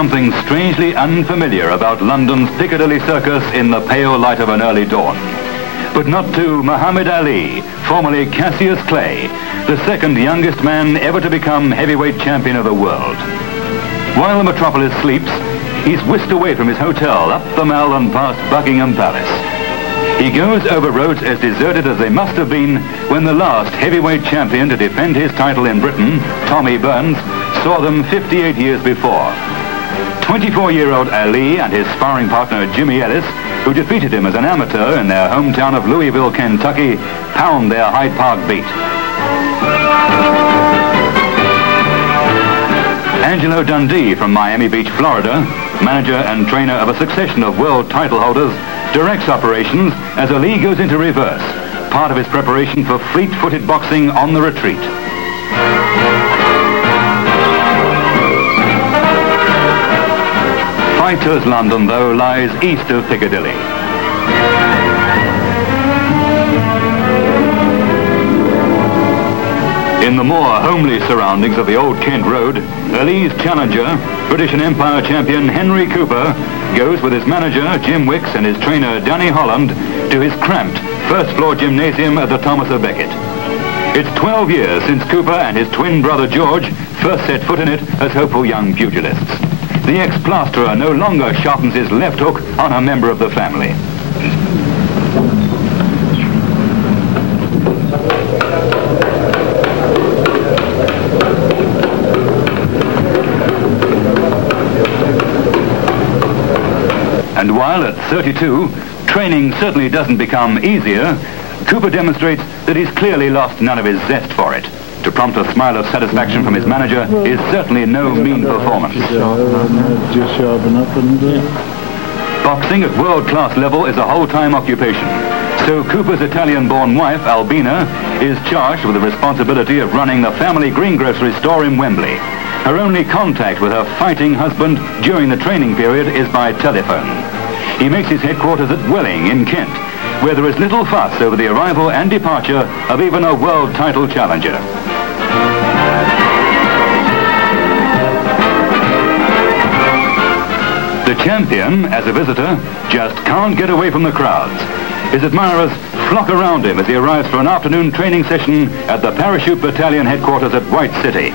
something strangely unfamiliar about London's Piccadilly Circus in the pale light of an early dawn. But not to Muhammad Ali, formerly Cassius Clay, the second youngest man ever to become heavyweight champion of the world. While the metropolis sleeps, he's whisked away from his hotel, up the Mall and past Buckingham Palace. He goes over roads as deserted as they must have been when the last heavyweight champion to defend his title in Britain, Tommy Burns, saw them 58 years before. 24-year-old Ali and his sparring partner Jimmy Ellis, who defeated him as an amateur in their hometown of Louisville, Kentucky, pound their Hyde Park beat. Angelo Dundee from Miami Beach, Florida, manager and trainer of a succession of world title holders, directs operations as Ali goes into reverse, part of his preparation for fleet-footed boxing on the retreat. Fighters London, though, lies east of Piccadilly. In the more homely surroundings of the old Kent Road, Ali's challenger, British and Empire champion Henry Cooper, goes with his manager Jim Wicks and his trainer Danny Holland to his cramped first-floor gymnasium at the Thomas à Becket. It's 12 years since Cooper and his twin brother George first set foot in it as hopeful young pugilists. The ex-plasterer no longer sharpens his left hook on a member of the family. And while at 32, training certainly doesn't become easier, Cooper demonstrates that he's clearly lost none of his zest for it. To prompt a smile of satisfaction from his manager is certainly no mean performance. Just sharpen up and... Boxing at world-class level is a whole-time occupation. So Cooper's Italian-born wife, Albina, is charged with the responsibility of running the family greengrocery store in Wembley. Her only contact with her fighting husband during the training period is by telephone. He makes his headquarters at Welling in Kent, where there is little fuss over the arrival and departure of even a world title challenger. The champion, as a visitor, just can't get away from the crowds. His admirers flock around him as he arrives for an afternoon training session at the Parachute Battalion headquarters at White City.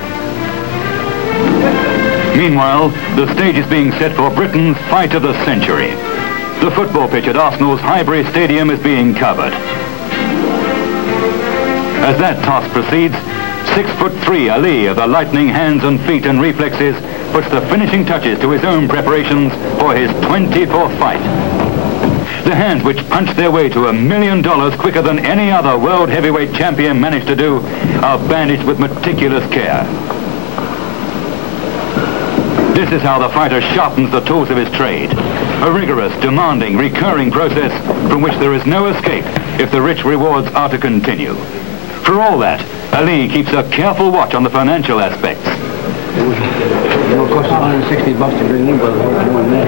Meanwhile, the stage is being set for Britain's fight of the century. The football pitch at Arsenal's Highbury Stadium is being covered. As that toss proceeds, 6'3" Ali of the lightning hands and feet and reflexes puts the finishing touches to his own preparations for his 24th fight. The hands which punch their way to $1 million quicker than any other world heavyweight champion managed to do are bandaged with meticulous care. This is how the fighter sharpens the tools of his trade. A rigorous, demanding, recurring process from which there is no escape if the rich rewards are to continue. For all that, Ali keeps a careful watch on the financial aspects. It'll cost $160 to bring in, but more than that.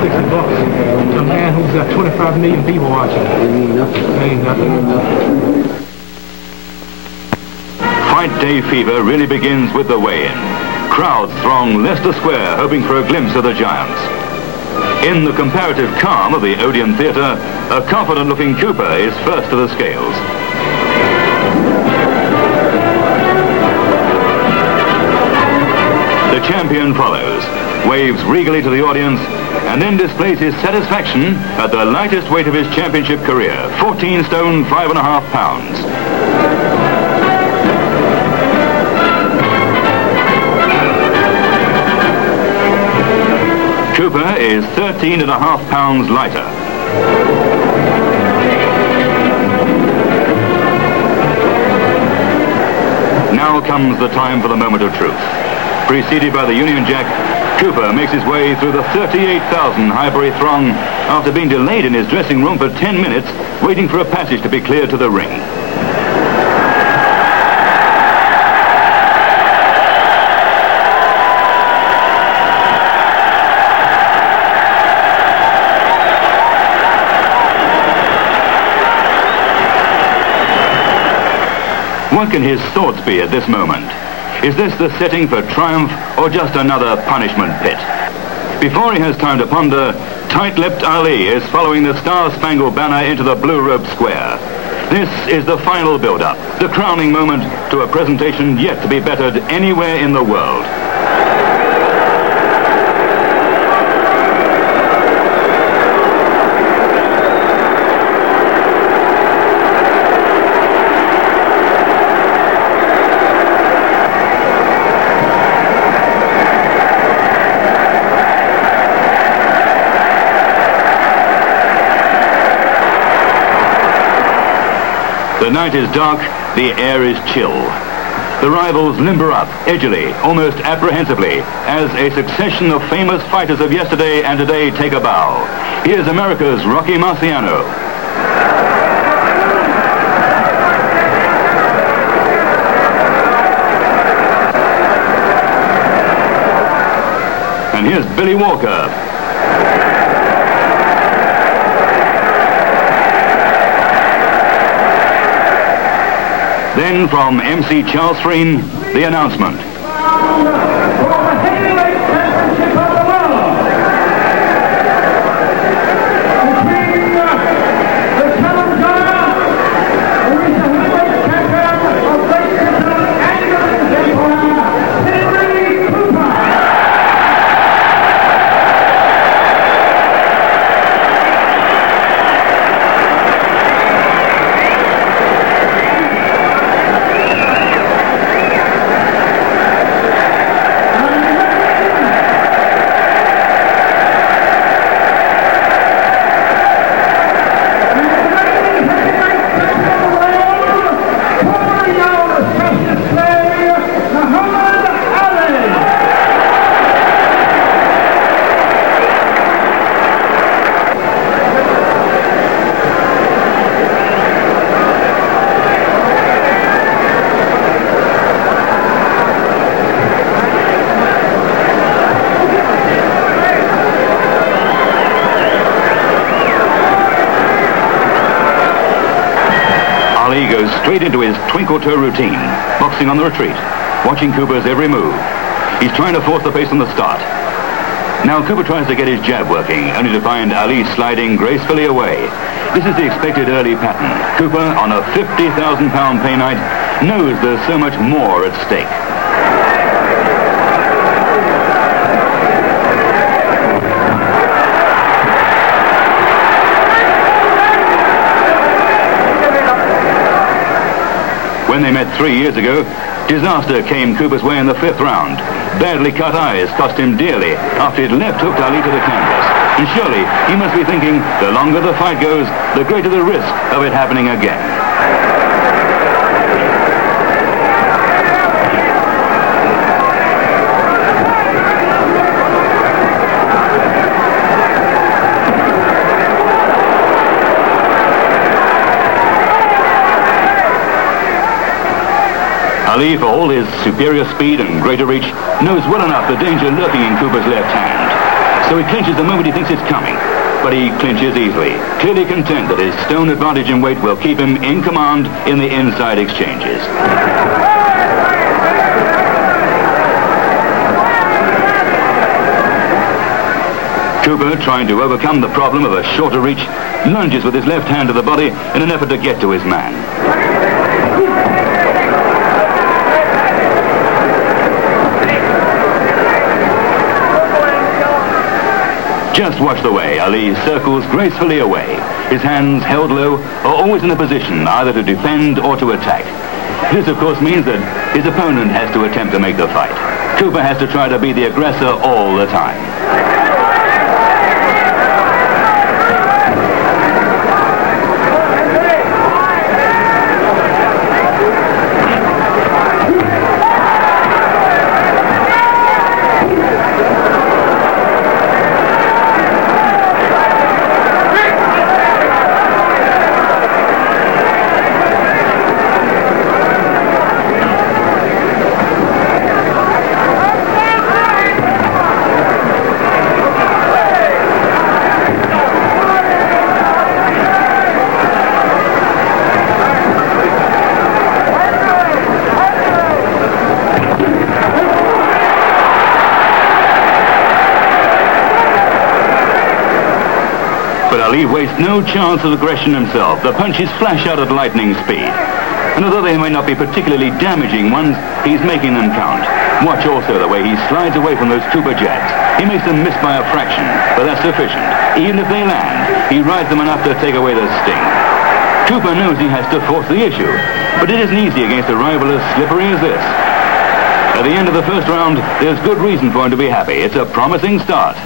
$160 to a man who's got 25 million people watching. It means nothing. It means nothing. Fight day fever really begins with the weigh-in. Crowds throng Leicester Square hoping for a glimpse of the giants. In the comparative calm of the Odeon Theatre, a confident-looking Cooper is first to the scales. The champion follows, waves regally to the audience, and then displays his satisfaction at the lightest weight of his championship career, 14 stone, 5.5 pounds. Cooper is 13.5 pounds lighter. Now comes the time for the moment of truth. Preceded by the Union Jack, Cooper makes his way through the 38,000 Highbury throng after being delayed in his dressing room for 10 minutes, waiting for a passage to be cleared to the ring. What can his thoughts be at this moment? Is this the setting for triumph or just another punishment pit? Before he has time to ponder, tight-lipped Ali is following the Star-Spangled Banner into the blue rope square. This is the final build-up, the crowning moment to a presentation yet to be bettered anywhere in the world. The night is dark, the air is chill. The rivals limber up, edgily, almost apprehensively, as a succession of famous fighters of yesterday and today take a bow. Here's America's Rocky Marciano. And here's Billy Walker. Then from MC Charles Freen, the announcement. Ali goes straight into his twinkle-toe routine, boxing on the retreat, watching Cooper's every move. He's trying to force the pace on the start. Now Cooper tries to get his jab working, only to find Ali sliding gracefully away. This is the expected early pattern. Cooper, on a 50,000-pound pay night, knows there's so much more at stake. When they met 3 years ago, disaster came Cooper's way in the 5th round. Badly cut eyes cost him dearly after he'd left-hooked Ali to the canvas. And surely he must be thinking, the longer the fight goes, the greater the risk of it happening again. Ali, for all his superior speed and greater reach, knows well enough the danger lurking in Cooper's left hand. So he clinches the moment he thinks it's coming. But he clinches easily, clearly content that his stone advantage in weight will keep him in command in the inside exchanges. Cooper, trying to overcome the problem of a shorter reach, lunges with his left hand to the body in an effort to get to his man. Just watch the way Ali circles gracefully away. His hands held low are always in a position either to defend or to attack. This, of course, means that his opponent has to attempt to make the fight. Cooper has to try to be the aggressor all the time. Ali wastes no chance of aggression himself. The punches flash out at lightning speed. And although they may not be particularly damaging ones, he's making them count. Watch also the way he slides away from those Cooper jabs. He makes them miss by a fraction, but that's sufficient. Even if they land, he rides them enough to take away the sting. Cooper knows he has to force the issue, but it isn't easy against a rival as slippery as this. At the end of the first round, there's good reason for him to be happy. It's a promising start.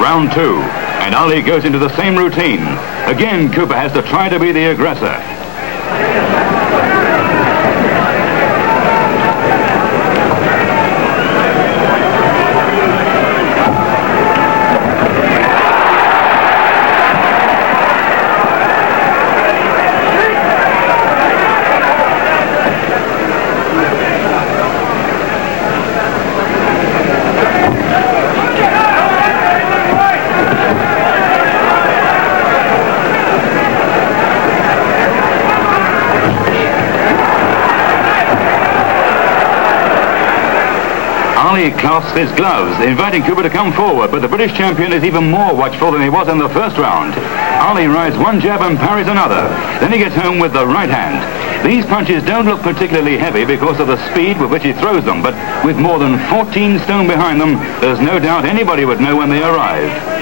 Round 2, and Ali goes into the same routine. Again, Cooper has to try to be the aggressor. Ali clasps his gloves, inviting Cooper to come forward, but the British champion is even more watchful than he was in the first round. Ali rides one jab and parries another. Then he gets home with the right hand. These punches don't look particularly heavy because of the speed with which he throws them, but with more than 14 stone behind them, there's no doubt anybody would know when they arrived.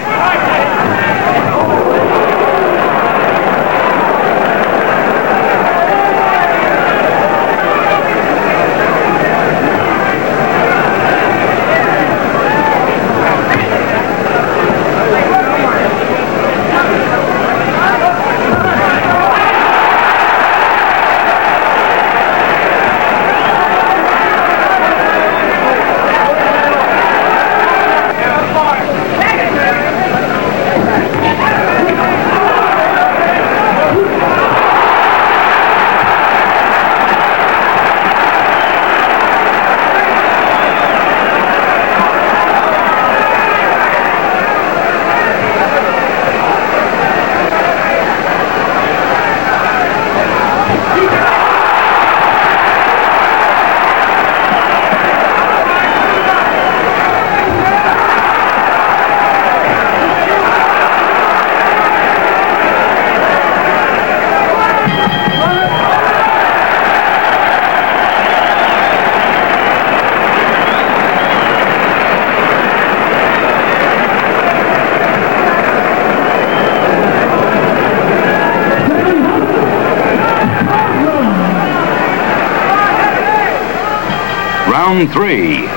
Round 3.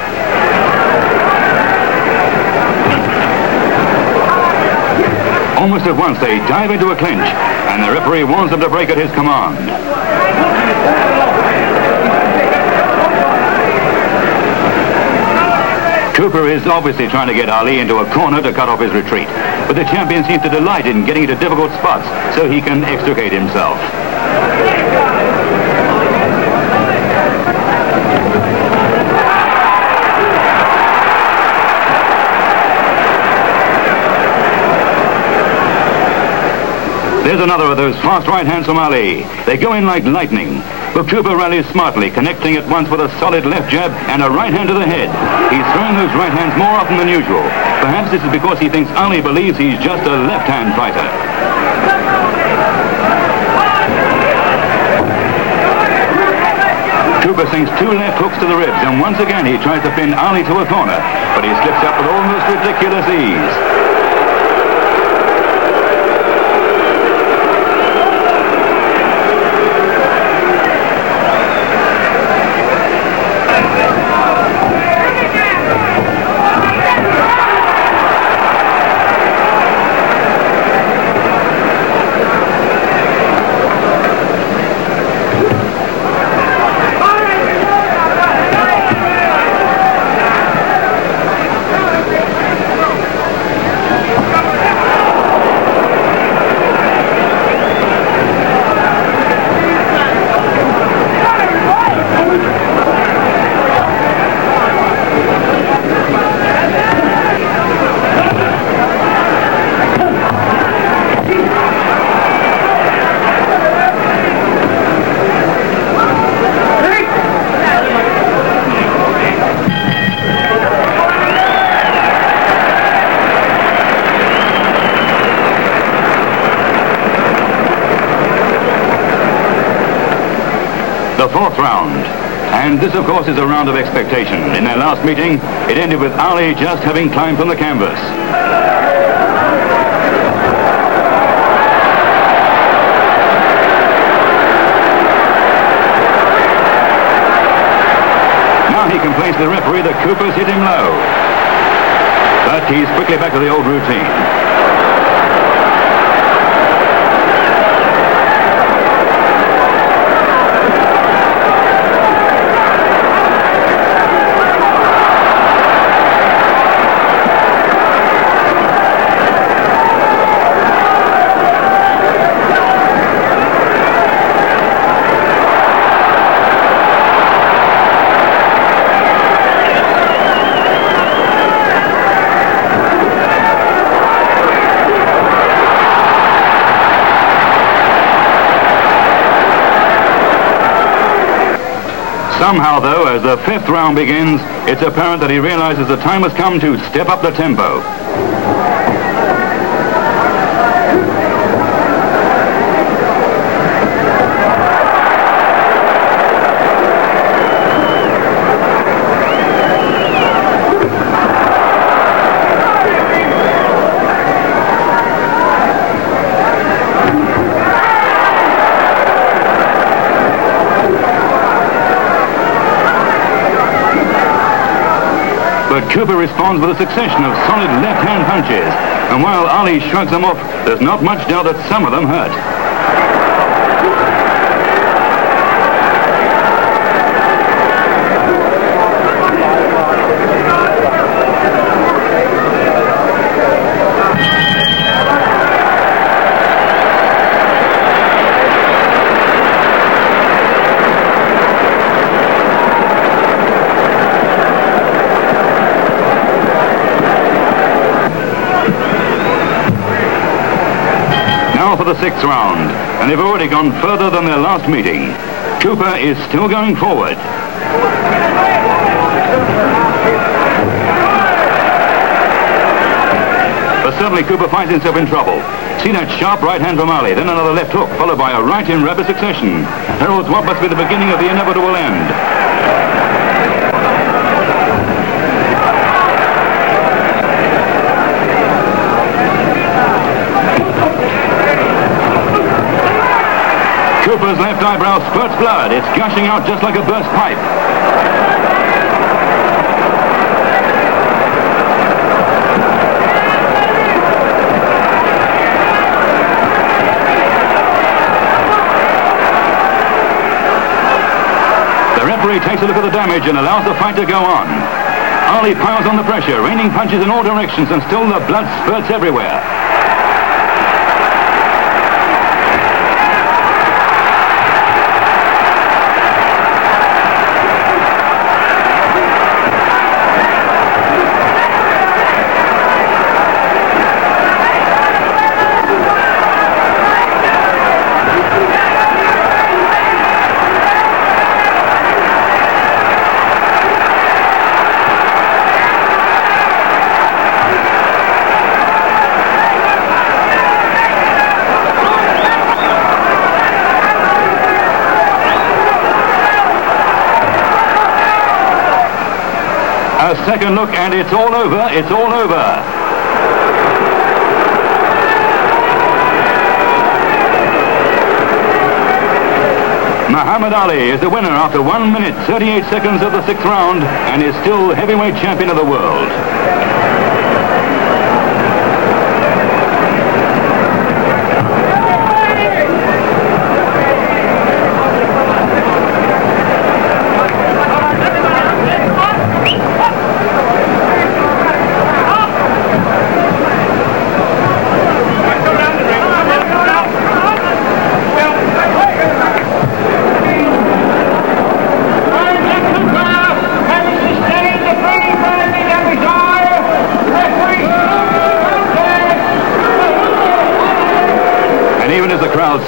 Almost at once they dive into a clinch, and the referee warns them to break at his command. Cooper is obviously trying to get Ali into a corner to cut off his retreat, but the champion seems to delight in getting into difficult spots so he can extricate himself. There's another of those fast right hands from Ali. They go in like lightning. But Cooper rallies smartly, connecting at once with a solid left jab and a right hand to the head. He's throwing those right hands more often than usual. Perhaps this is because he thinks Ali believes he's just a left-hand fighter. Cooper sinks 2 left hooks to the ribs, and once again he tries to pin Ali to a corner, but he slips up with almost ridiculous ease. And this, of course, is a round of expectation. In their last meeting, it ended with Ali just having climbed from the canvas. Now he complains to the referee that Cooper's hit him low. But he's quickly back to the old routine. Somehow, though, as the fifth round begins, it's apparent that he realizes the time has come to step up the tempo. But Cooper responds with a succession of solid left-hand punches. And while Ali shrugs them off, there's not much doubt that some of them hurt. For the sixth round, and they've already gone further than their last meeting. Cooper is still going forward. But suddenly Cooper finds himself in trouble. See that sharp right hand from Ali, then another left hook, followed by a right in rapid succession. Heralds what must be the beginning of the inevitable end. Cooper's left eyebrow spurts blood. It's gushing out just like a burst pipe. The referee takes a look at the damage and allows the fight to go on. Ali piles on the pressure, raining punches in all directions, and still the blood spurts everywhere. A second look and it's all over, it's all over. Muhammad Ali is the winner after 1 minute 38 seconds of the sixth round and is still heavyweight champion of the world.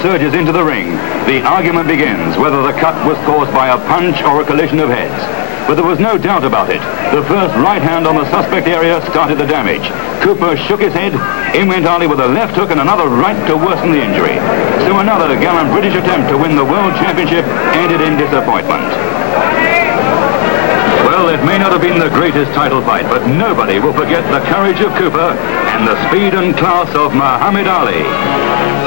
Surges into the ring. The argument begins whether the cut was caused by a punch or a collision of heads. But there was no doubt about it. The first right hand on the suspect area started the damage. Cooper shook his head. In went Ali with a left hook and another right to worsen the injury. So another gallant British attempt to win the World Championship ended in disappointment. may not have been the greatest title fight, but nobody will forget the courage of Cooper and the speed and class of Muhammad Ali.